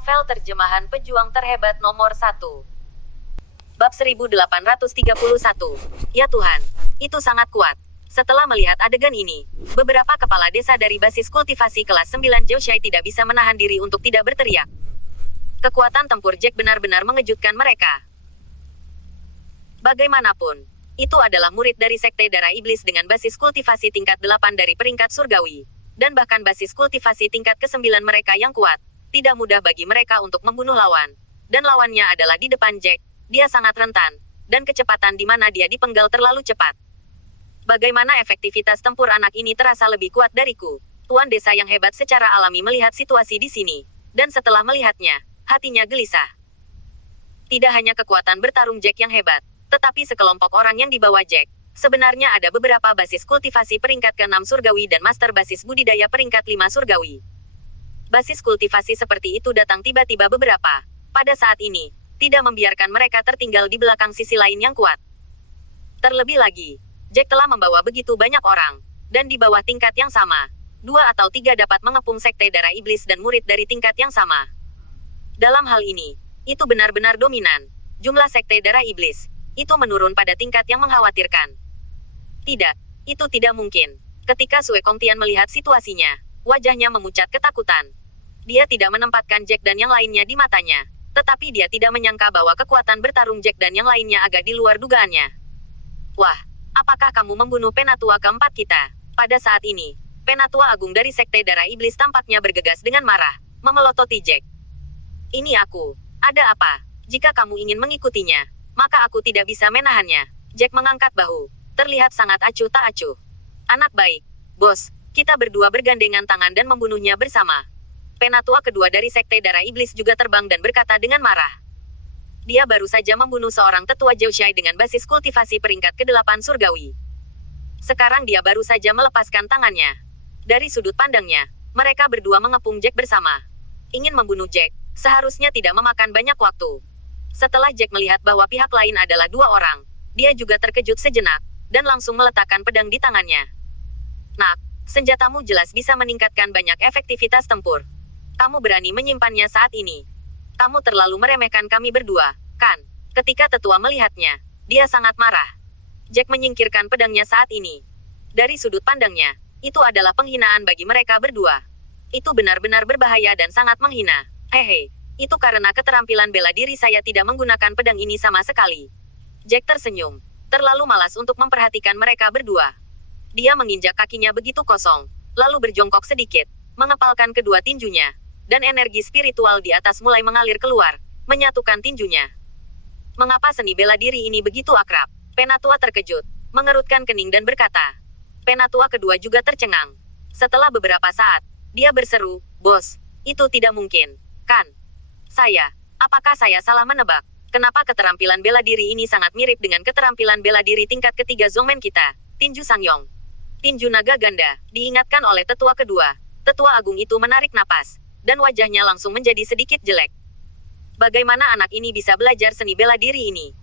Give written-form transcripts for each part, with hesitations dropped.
Novel terjemahan pejuang terhebat nomor 1. Bab 1831. Ya Tuhan, itu sangat kuat. Setelah melihat adegan ini, beberapa kepala desa dari basis kultivasi kelas 9 Zhouxai tidak bisa menahan diri untuk tidak berteriak. Kekuatan tempur Jack benar-benar mengejutkan mereka. Bagaimanapun, itu adalah murid dari Sekte Darah Iblis dengan basis kultivasi tingkat 8 dari peringkat surgawi. Dan bahkan basis kultivasi tingkat ke-9 mereka yang kuat. Tidak mudah bagi mereka untuk membunuh lawan. Dan lawannya adalah di depan Jack. Dia sangat rentan. Dan kecepatan di mana dia dipenggal terlalu cepat. Bagaimana efektivitas tempur anak ini terasa lebih kuat dariku. Tuan desa yang hebat secara alami melihat situasi di sini. Dan setelah melihatnya, hatinya gelisah. Tidak hanya kekuatan bertarung Jack yang hebat, tetapi sekelompok orang yang dibawa Jack. Sebenarnya ada beberapa basis kultivasi peringkat ke-6 surgawi dan master basis budidaya peringkat 5 surgawi. Basis kultivasi seperti itu datang tiba-tiba beberapa. Pada saat ini, tidak membiarkan mereka tertinggal di belakang sisi lain yang kuat. Terlebih lagi, Jack telah membawa begitu banyak orang. Dan di bawah tingkat yang sama, 2 atau 3 dapat mengepung Sekte Darah Iblis dan murid dari tingkat yang sama. Dalam hal ini, itu benar-benar dominan. Jumlah Sekte Darah Iblis, itu menurun pada tingkat yang mengkhawatirkan. Tidak, itu tidak mungkin. Ketika Sue Kongtian melihat situasinya, wajahnya memucat ketakutan. Dia tidak menempatkan Jack dan yang lainnya di matanya. Tetapi dia tidak menyangka bahwa kekuatan bertarung Jack dan yang lainnya agak di luar dugaannya. Wah, apakah kamu membunuh penatua keempat kita? Pada saat ini, penatua agung dari Sekte Darah Iblis tampaknya bergegas dengan marah, memelototi Jack. Ini aku. Ada apa? Jika kamu ingin mengikutinya, maka aku tidak bisa menahannya. Jack mengangkat bahu. Terlihat sangat acuh tak acuh. Anak baik. Bos, kita berdua bergandengan tangan dan membunuhnya bersama. Penatua kedua dari Sekte Darah Iblis juga terbang dan berkata dengan marah. Dia baru saja membunuh seorang tetua Zhouxai dengan basis kultivasi peringkat ke-8 surgawi. Sekarang dia baru saja melepaskan tangannya. Dari sudut pandangnya, mereka berdua mengepung Jack bersama. Ingin membunuh Jack, seharusnya tidak memakan banyak waktu. Setelah Jack melihat bahwa pihak lain adalah 2 orang, dia juga terkejut sejenak, dan langsung meletakkan pedang di tangannya. Nak, senjatamu jelas bisa meningkatkan banyak efektivitas tempur. Kamu berani menyimpannya saat ini. Kamu terlalu meremehkan kami berdua, kan? Ketika tetua melihatnya, dia sangat marah. Jack menyingkirkan pedangnya saat ini. Dari sudut pandangnya, itu adalah penghinaan bagi mereka berdua. Itu benar-benar berbahaya dan sangat menghina. Hehe, itu karena keterampilan bela diri saya tidak menggunakan pedang ini sama sekali. Jack tersenyum, terlalu malas untuk memperhatikan mereka berdua. Dia menginjak kakinya begitu kosong, lalu berjongkok sedikit, mengepalkan kedua tinjunya. Dan energi spiritual di atas mulai mengalir keluar, menyatukan tinjunya. Mengapa seni bela diri ini begitu akrab? Penatua terkejut, mengerutkan kening dan berkata. Penatua kedua juga tercengang. Setelah beberapa saat, dia berseru, Bos, itu tidak mungkin, kan? Apakah saya salah menebak? Kenapa keterampilan bela diri ini sangat mirip dengan keterampilan bela diri tingkat ketiga Zongmen kita, Tinju Sangyong? Tinju naga ganda, diingatkan oleh tetua kedua. Tetua agung itu menarik napas. Dan wajahnya langsung menjadi sedikit jelek. Bagaimana anak ini bisa belajar seni bela diri ini?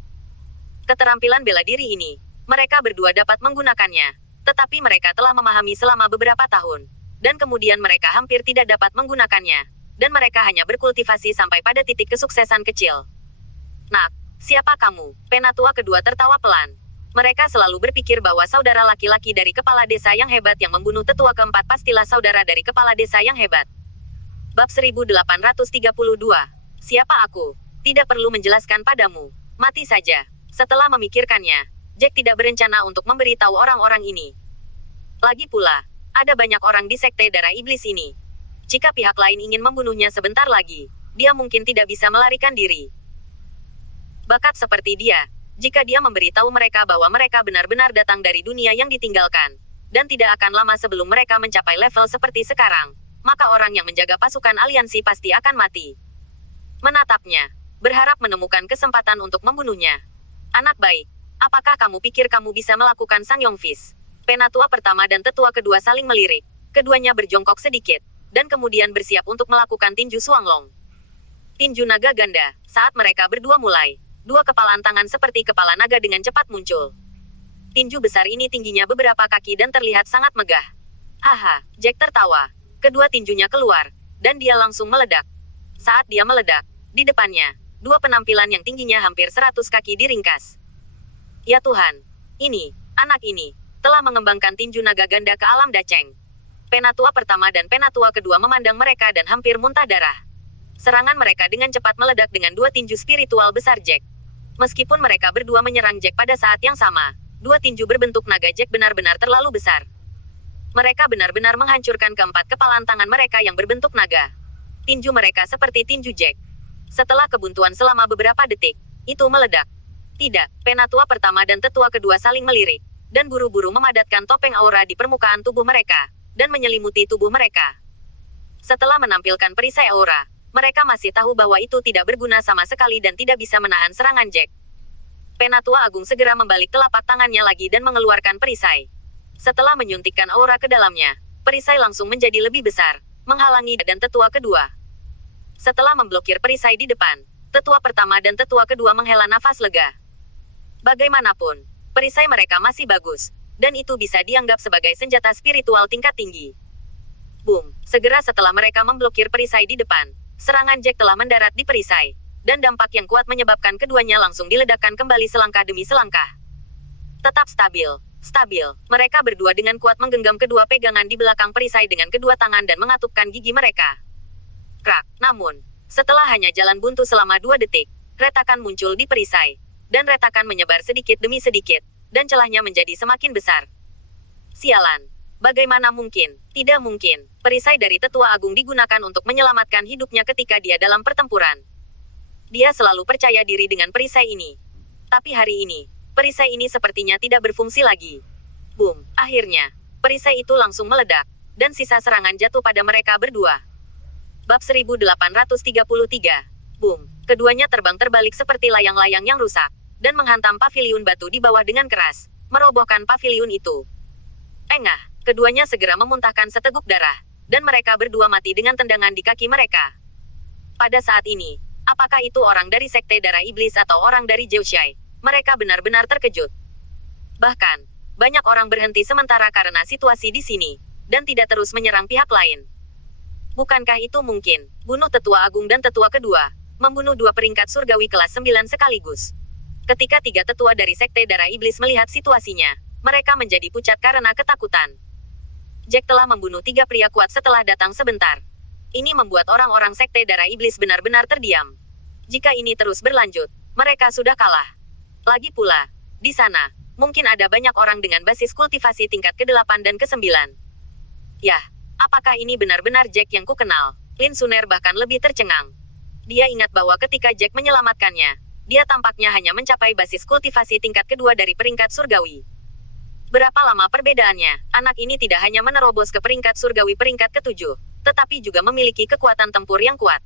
Keterampilan bela diri ini, mereka berdua dapat menggunakannya. Tetapi mereka telah memahami selama beberapa tahun. Dan kemudian mereka hampir tidak dapat menggunakannya. Dan mereka hanya berkultivasi sampai pada titik kesuksesan kecil. Nak, siapa kamu? Penatua kedua tertawa pelan. Mereka selalu berpikir bahwa saudara laki-laki dari kepala desa yang hebat yang membunuh tetua keempat pastilah saudara dari kepala desa yang hebat. Bab 1832. Siapa aku? Tidak perlu menjelaskan padamu. Mati saja. Setelah memikirkannya, Jack tidak berencana untuk memberitahu orang-orang ini. Lagi pula, ada banyak orang di Sekte Darah Iblis ini. Jika pihak lain ingin membunuhnya sebentar lagi, dia mungkin tidak bisa melarikan diri. Bakat seperti dia, jika dia memberitahu mereka bahwa mereka benar-benar datang dari dunia yang ditinggalkan, dan tidak akan lama sebelum mereka mencapai level seperti sekarang, maka orang yang menjaga pasukan aliansi pasti akan mati. Menatapnya, berharap menemukan kesempatan untuk membunuhnya. Anak baik, apakah kamu pikir kamu bisa melakukan Sangyong Fist? Penatua pertama dan tetua kedua saling melirik. Keduanya berjongkok sedikit, dan kemudian bersiap untuk melakukan tinju Suanglong. Tinju naga ganda, saat mereka berdua mulai, 2 kepalan tangan seperti kepala naga dengan cepat muncul. Tinju besar ini tingginya beberapa kaki dan terlihat sangat megah. Haha, Jack tertawa. Kedua tinjunya keluar, dan dia langsung meledak. Saat dia meledak, di depannya, dua penampilan yang tingginya hampir 100 kaki diringkas. Ya Tuhan, anak ini, telah mengembangkan tinju naga ganda ke alam daceng. Penatua pertama dan penatua kedua memandang mereka dan hampir muntah darah. Serangan mereka dengan cepat meledak dengan dua tinju spiritual besar Jack. Meskipun mereka berdua menyerang Jack pada saat yang sama, dua tinju berbentuk naga Jack benar-benar terlalu besar. Mereka benar-benar menghancurkan keempat kepalan tangan mereka yang berbentuk naga. Tinju mereka seperti tinju Jack. Setelah kebuntuan selama beberapa detik, itu meledak. Tidak, penatua pertama dan tetua kedua saling melirik, dan buru-buru memadatkan topeng aura di permukaan tubuh mereka, dan menyelimuti tubuh mereka. Setelah menampilkan perisai aura, mereka masih tahu bahwa itu tidak berguna sama sekali dan tidak bisa menahan serangan Jack. Penatua Agung segera membalik telapak tangannya lagi dan mengeluarkan perisai. Setelah menyuntikkan aura ke dalamnya, perisai langsung menjadi lebih besar, menghalangi dan tetua kedua. Setelah memblokir perisai di depan, tetua pertama dan tetua kedua menghela nafas lega. Bagaimanapun, perisai mereka masih bagus, dan itu bisa dianggap sebagai senjata spiritual tingkat tinggi. Boom! Segera setelah mereka memblokir perisai di depan, serangan Jack telah mendarat di perisai, dan dampak yang kuat menyebabkan keduanya langsung diledakkan kembali selangkah demi selangkah. Tetap stabil. Mereka berdua dengan kuat menggenggam kedua pegangan di belakang perisai dengan kedua tangan dan mengatupkan gigi mereka. Krak, namun, setelah hanya jalan buntu selama 2 detik, retakan muncul di perisai, dan retakan menyebar sedikit demi sedikit, dan celahnya menjadi semakin besar. Sialan. Bagaimana mungkin? Tidak mungkin. Perisai dari Tetua Agung digunakan untuk menyelamatkan hidupnya ketika dia dalam pertempuran. Dia selalu percaya diri dengan perisai ini. Tapi hari ini, perisai ini sepertinya tidak berfungsi lagi. Boom! Akhirnya, perisai itu langsung meledak, dan sisa serangan jatuh pada mereka berdua. Bab 1833. Boom! Keduanya terbang terbalik seperti layang-layang yang rusak, dan menghantam paviliun batu di bawah dengan keras, merobohkan paviliun itu. Engah! Keduanya segera memuntahkan seteguk darah, dan mereka berdua mati dengan tendangan di kaki mereka. Pada saat ini, apakah itu orang dari Sekte Darah Iblis atau orang dari Zhoushai? Mereka benar-benar terkejut. Bahkan, banyak orang berhenti sementara karena situasi di sini, dan tidak terus menyerang pihak lain. Bukankah itu mungkin? Bunuh Tetua Agung dan Tetua kedua, membunuh 2 peringkat surgawi kelas 9 sekaligus. Ketika 3 tetua dari Sekte Darah Iblis melihat situasinya, mereka menjadi pucat karena ketakutan. Jack telah membunuh 3 pria kuat setelah datang sebentar. Ini membuat orang-orang Sekte Darah Iblis benar-benar terdiam. Jika ini terus berlanjut, mereka sudah kalah. Lagi pula, di sana, mungkin ada banyak orang dengan basis kultivasi tingkat ke-8 dan ke-9. Yah, apakah ini benar-benar Jack yang kukenal? Lin Suner bahkan lebih tercengang. Dia ingat bahwa ketika Jack menyelamatkannya, dia tampaknya hanya mencapai basis kultivasi tingkat kedua dari peringkat surgawi. Berapa lama perbedaannya? Anak ini tidak hanya menerobos ke peringkat surgawi peringkat ke-7, tetapi juga memiliki kekuatan tempur yang kuat.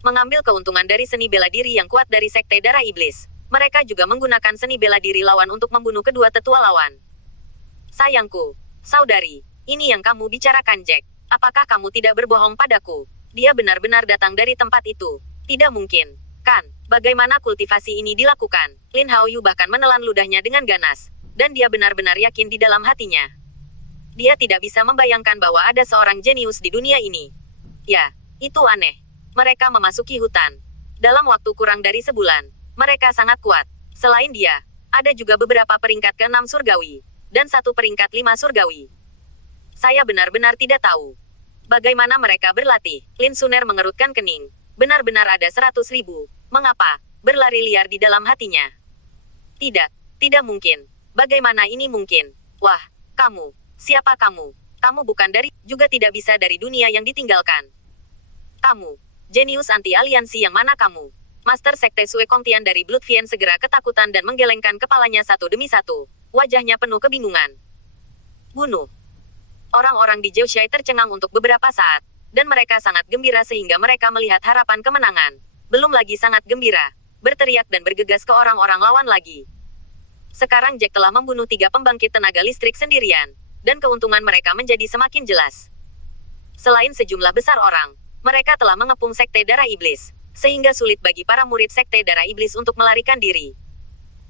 Mengambil keuntungan dari seni bela diri yang kuat dari Sekte Darah Iblis, mereka juga menggunakan seni bela diri lawan untuk membunuh kedua tetua lawan. Sayangku, saudari, ini yang kamu bicarakan Jack. Apakah kamu tidak berbohong padaku? Dia benar-benar datang dari tempat itu. Tidak mungkin, kan? Bagaimana kultivasi ini dilakukan? Lin Haoyu bahkan menelan ludahnya dengan ganas, dan dia benar-benar yakin di dalam hatinya. Dia tidak bisa membayangkan bahwa ada seorang jenius di dunia ini. Ya, itu aneh. Mereka memasuki hutan. Dalam waktu kurang dari sebulan, mereka sangat kuat. Selain dia, ada juga beberapa peringkat ke-6 surgawi, dan 1 peringkat 5 surgawi. Saya benar-benar tidak tahu. Bagaimana mereka berlatih? Lin Suner mengerutkan kening. Benar-benar ada 100.000. Mengapa? Berlari liar di dalam hatinya. Tidak mungkin. Bagaimana ini mungkin? Wah, kamu. Siapa kamu? Kamu bukan dari, juga tidak bisa dari dunia yang ditinggalkan. Kamu. Jenius anti-aliansi yang mana kamu? Master Sekte Sue Kongtian dari Bloodfiend segera ketakutan dan menggelengkan kepalanya satu demi satu. Wajahnya penuh kebingungan. Bunuh. Orang-orang di Zhoushai tercengang untuk beberapa saat, dan mereka sangat gembira sehingga mereka melihat harapan kemenangan. Belum lagi sangat gembira, berteriak dan bergegas ke orang-orang lawan lagi. Sekarang Jack telah membunuh 3 pembangkit tenaga listrik sendirian, dan keuntungan mereka menjadi semakin jelas. Selain sejumlah besar orang, mereka telah mengepung Sekte Darah Iblis, sehingga sulit bagi para murid Sekte Darah Iblis untuk melarikan diri.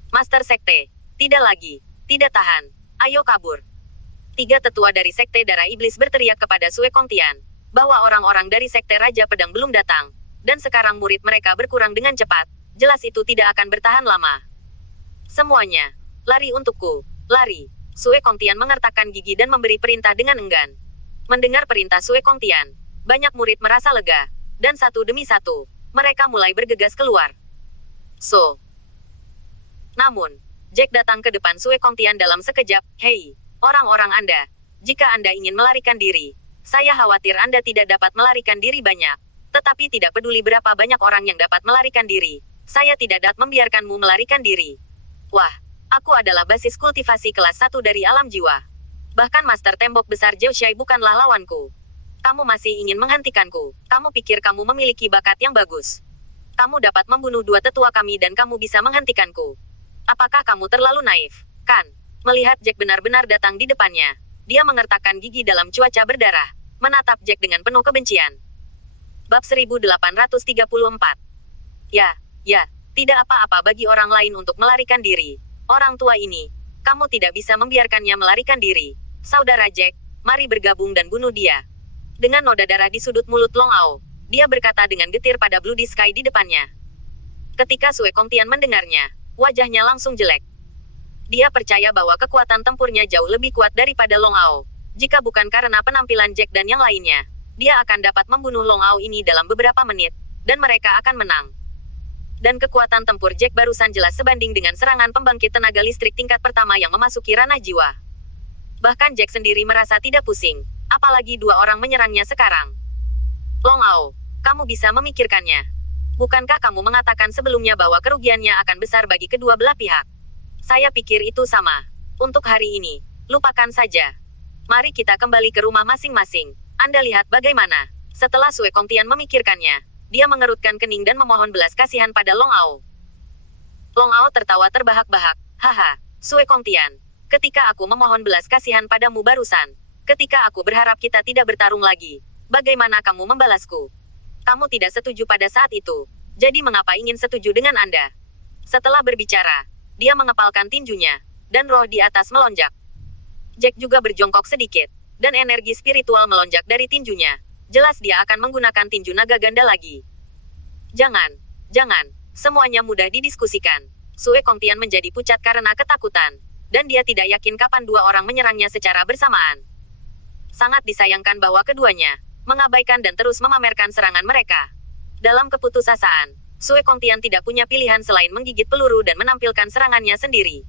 Master Sekte, tidak lagi, tidak tahan, ayo kabur. 3 tetua dari Sekte Darah Iblis berteriak kepada Sue Kongtian, bahwa orang-orang dari Sekte Raja Pedang belum datang, dan sekarang murid mereka berkurang dengan cepat. Jelas itu tidak akan bertahan lama. Semuanya, lari untukku, lari. Sue Kongtian mengertakkan gigi dan memberi perintah dengan enggan. Mendengar perintah Sue Kongtian, banyak murid merasa lega, dan satu demi satu, mereka mulai bergegas keluar. Namun, Jack datang ke depan Sue Kongtian dalam sekejap. Hei, orang-orang Anda, jika Anda ingin melarikan diri, saya khawatir Anda tidak dapat melarikan diri banyak. Tetapi tidak peduli berapa banyak orang yang dapat melarikan diri, saya tidak dapat membiarkanmu melarikan diri. Wah, aku adalah basis kultivasi kelas 1 dari alam jiwa. Bahkan Master Tembok Besar Jiushai bukanlah lawanku. Kamu masih ingin menghentikanku. Kamu pikir kamu memiliki bakat yang bagus. Kamu dapat membunuh dua tetua kami dan kamu bisa menghentikanku. Apakah kamu terlalu naif? Kan? Melihat Jack benar-benar datang di depannya, dia mengertakkan gigi dalam cuaca berdarah, menatap Jack dengan penuh kebencian. Bab 1834. Ya, tidak apa-apa bagi orang lain untuk melarikan diri. Orang tua ini, kamu tidak bisa membiarkannya melarikan diri. Saudara Jack, mari bergabung dan bunuh dia. Dengan noda darah di sudut mulut Long Ao, dia berkata dengan getir pada Bloody Sky di depannya. Ketika Sue Kongtian mendengarnya, wajahnya langsung jelek. Dia percaya bahwa kekuatan tempurnya jauh lebih kuat daripada Long Ao. Jika bukan karena penampilan Jack dan yang lainnya, dia akan dapat membunuh Long Ao ini dalam beberapa menit, dan mereka akan menang. Dan kekuatan tempur Jack barusan jelas sebanding dengan serangan pembangkit tenaga listrik tingkat pertama yang memasuki ranah jiwa. Bahkan Jack sendiri merasa tidak pusing, apalagi dua orang menyerangnya sekarang. Long Ao, kamu bisa memikirkannya. Bukankah kamu mengatakan sebelumnya bahwa kerugiannya akan besar bagi kedua belah pihak? Saya pikir itu sama. Untuk hari ini, lupakan saja. Mari kita kembali ke rumah masing-masing. Anda lihat bagaimana. Setelah Sue Kongtian memikirkannya, dia mengerutkan kening dan memohon belas kasihan pada Long Ao. Long Ao tertawa terbahak-bahak. Haha, Sue Kongtian. Ketika aku memohon belas kasihan padamu barusan, ketika aku berharap kita tidak bertarung lagi, bagaimana kamu membalasku? Kamu tidak setuju pada saat itu. Jadi mengapa ingin setuju dengan Anda? Setelah berbicara, dia mengepalkan tinjunya, dan roh di atas melonjak. Jack juga berjongkok sedikit, dan energi spiritual melonjak dari tinjunya. Jelas dia akan menggunakan tinju naga ganda lagi. Jangan, semuanya mudah didiskusikan. Sue Kongtian menjadi pucat karena ketakutan, dan dia tidak yakin kapan dua orang menyerangnya secara bersamaan. Sangat disayangkan bahwa keduanya mengabaikan dan terus memamerkan serangan mereka. Dalam keputusasaan, Sue Kongtian tidak punya pilihan selain menggigit peluru dan menampilkan serangannya sendiri.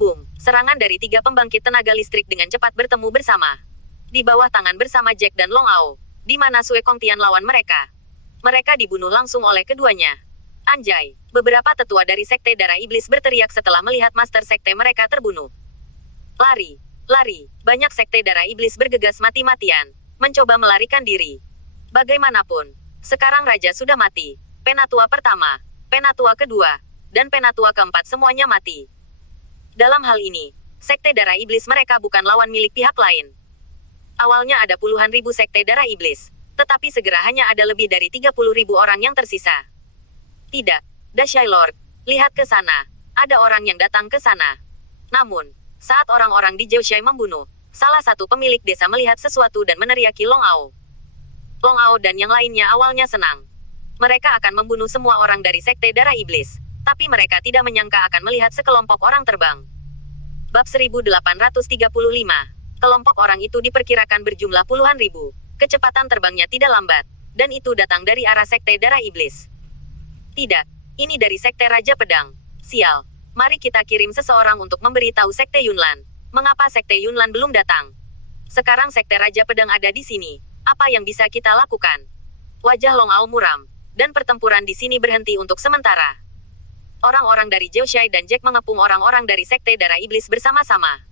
Boom! Serangan dari tiga pembangkit tenaga listrik dengan cepat bertemu bersama. Di bawah tangan bersama Jack dan Long Ao, di mana Sue Kongtian lawan mereka. Mereka dibunuh langsung oleh keduanya. Anjay! Beberapa tetua dari Sekte Darah Iblis berteriak setelah melihat Master Sekte mereka terbunuh. Lari! Banyak Sekte Darah Iblis bergegas mati-matian, mencoba melarikan diri. Bagaimanapun, sekarang Raja sudah mati. Penatua pertama, Penatua kedua, dan Penatua keempat semuanya mati. Dalam hal ini, Sekte Darah Iblis mereka bukan lawan milik pihak lain. Awalnya ada puluhan ribu Sekte Darah Iblis, tetapi segera hanya ada lebih dari 30.000 orang yang tersisa. Tidak, Dashai Lord, lihat ke sana. Ada orang yang datang ke sana. Namun, saat orang-orang di Jiushai membunuh, salah satu pemilik desa melihat sesuatu dan meneriaki Long Ao. Long Ao dan yang lainnya awalnya senang. Mereka akan membunuh semua orang dari Sekte Darah Iblis, tapi mereka tidak menyangka akan melihat sekelompok orang terbang. Bab 1835. Kelompok orang itu diperkirakan berjumlah puluhan ribu. Kecepatan terbangnya tidak lambat, dan itu datang dari arah Sekte Darah Iblis. Tidak, ini dari Sekte Raja Pedang. Sial, mari kita kirim seseorang untuk memberitahu Sekte Yunlan. Mengapa Sekte Yunlan belum datang? Sekarang Sekte Raja Pedang ada di sini. Apa yang bisa kita lakukan? Wajah Long Ao muram, dan pertempuran di sini berhenti untuk sementara. Orang-orang dari Jiushai dan Jack mengepung orang-orang dari Sekte Darah Iblis bersama-sama.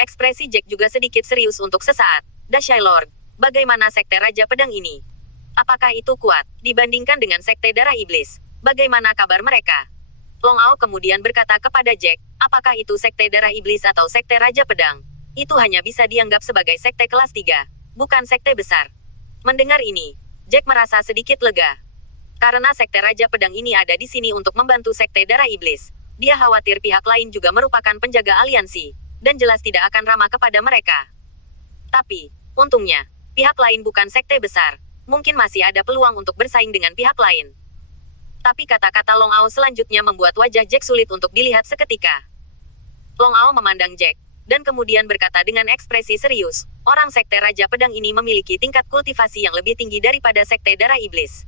Ekspresi Jack juga sedikit serius untuk sesaat. Dashai Lord, bagaimana Sekte Raja Pedang ini? Apakah itu kuat dibandingkan dengan Sekte Darah Iblis? Bagaimana kabar mereka? Long Ao kemudian berkata kepada Jack, apakah itu Sekte Darah Iblis atau Sekte Raja Pedang? Itu hanya bisa dianggap sebagai Sekte kelas 3, bukan Sekte besar. Mendengar ini, Jack merasa sedikit lega. Karena Sekte Raja Pedang ini ada di sini untuk membantu Sekte Darah Iblis, dia khawatir pihak lain juga merupakan penjaga aliansi, dan jelas tidak akan ramah kepada mereka. Tapi, untungnya, pihak lain bukan Sekte besar. mungkin masih ada peluang untuk bersaing dengan pihak lain. Tapi kata-kata Long Ao selanjutnya membuat wajah Jack sulit untuk dilihat seketika. Long Ao memandang Jack, dan kemudian berkata dengan ekspresi serius, orang Sekte Raja Pedang ini memiliki tingkat kultivasi yang lebih tinggi daripada Sekte Darah Iblis.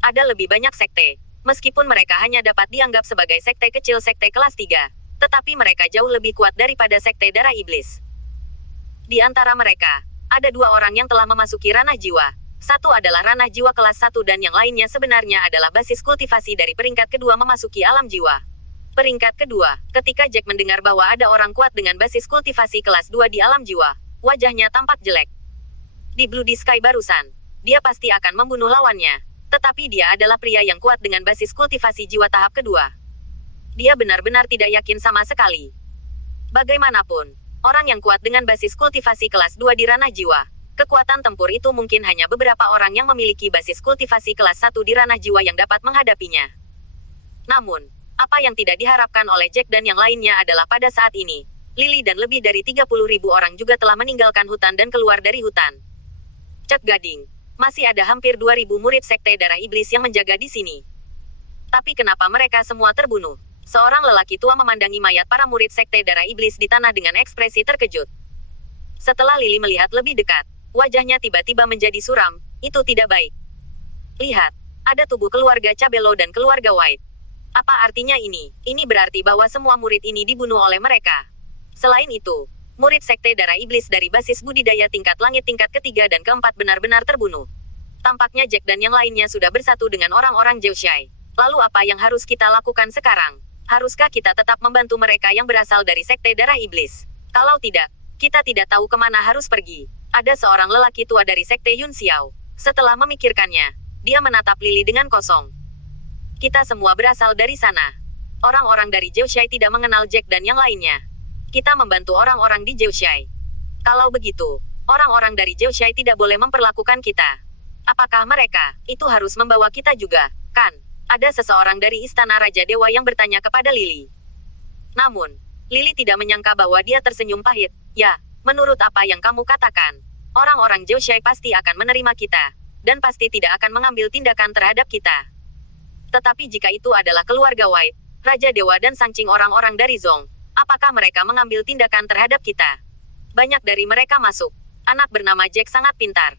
Ada lebih banyak sekte, meskipun mereka hanya dapat dianggap sebagai sekte kecil sekte kelas 3, tetapi mereka jauh lebih kuat daripada Sekte Darah Iblis. Di antara mereka, ada 2 orang yang telah memasuki ranah jiwa. Satu adalah ranah jiwa kelas 1 dan yang lainnya sebenarnya adalah basis kultivasi dari peringkat kedua memasuki alam jiwa. Peringkat kedua, ketika Jack mendengar bahwa ada orang kuat dengan basis kultivasi kelas 2 di alam jiwa, wajahnya tampak jelek. Di Bloody Sky barusan, dia pasti akan membunuh lawannya. Tetapi dia adalah pria yang kuat dengan basis kultivasi jiwa tahap kedua. Dia benar-benar tidak yakin sama sekali. Bagaimanapun, orang yang kuat dengan basis kultivasi kelas 2 di ranah jiwa, kekuatan tempur itu mungkin hanya beberapa orang yang memiliki basis kultivasi kelas 1 di ranah jiwa yang dapat menghadapinya. Namun, apa yang tidak diharapkan oleh Jack dan yang lainnya adalah pada saat ini, Lily dan lebih dari 30.000 orang juga telah meninggalkan hutan dan keluar dari hutan. Cek gading, masih ada hampir 2.000 murid Sekte Darah Iblis yang menjaga di sini. Tapi kenapa mereka semua terbunuh? Seorang lelaki tua memandangi mayat para murid Sekte Darah Iblis di tanah dengan ekspresi terkejut. Setelah Lily melihat lebih dekat, wajahnya tiba-tiba menjadi suram. Itu tidak baik. Lihat, ada tubuh keluarga Cabello dan keluarga White. Apa artinya ini? Ini berarti bahwa semua murid ini dibunuh oleh mereka. Selain itu, murid Sekte Darah Iblis dari basis budidaya tingkat langit tingkat ketiga dan keempat benar-benar terbunuh. Tampaknya Jack dan yang lainnya sudah bersatu dengan orang-orang Zhouxai. Lalu apa yang harus kita lakukan sekarang? Haruskah kita tetap membantu mereka yang berasal dari Sekte Darah Iblis? Kalau tidak, kita tidak tahu kemana harus pergi. Ada seorang lelaki tua dari Sekte Yun Xiao. Setelah memikirkannya, dia menatap Lily dengan kosong. Kita semua berasal dari sana. Orang-orang dari Zhouxai tidak mengenal Jack dan yang lainnya. Kita membantu orang-orang di Zhouxai. Kalau begitu, orang-orang dari Zhouxai tidak boleh memperlakukan kita. Apakah mereka itu harus membawa kita juga, kan? Ada seseorang dari Istana Raja Dewa yang bertanya kepada Lily. Namun, Lily tidak menyangka bahwa dia tersenyum pahit. Ya, menurut apa yang kamu katakan, orang-orang Zhouxai pasti akan menerima kita, dan pasti tidak akan mengambil tindakan terhadap kita. Tetapi jika itu adalah keluarga White, Raja Dewa dan Sangcing orang-orang dari Zong, apakah mereka mengambil tindakan terhadap kita? Banyak dari mereka masuk. Anak bernama Jack sangat pintar.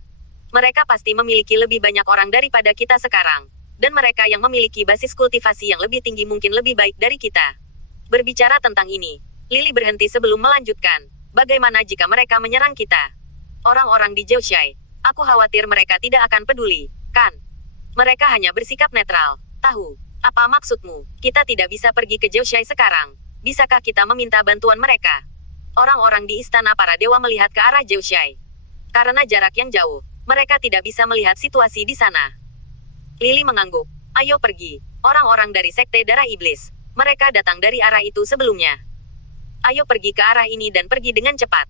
Mereka pasti memiliki lebih banyak orang daripada kita sekarang. Dan mereka yang memiliki basis kultivasi yang lebih tinggi mungkin lebih baik dari kita. Berbicara tentang ini, Lily berhenti sebelum melanjutkan. Bagaimana jika mereka menyerang kita? Orang-orang di Zhouxai, aku khawatir mereka tidak akan peduli, kan? Mereka hanya bersikap netral. Tahu, apa maksudmu? Kita tidak bisa pergi ke Zhouxai sekarang. Bisakah kita meminta bantuan mereka? Orang-orang di Istana Para Dewa melihat ke arah Zhouxai. Karena jarak yang jauh, mereka tidak bisa melihat situasi di sana. Lily mengangguk. Ayo pergi. Orang-orang dari Sekte Darah Iblis. Mereka datang dari arah itu sebelumnya. Ayo pergi ke arah ini dan pergi dengan cepat.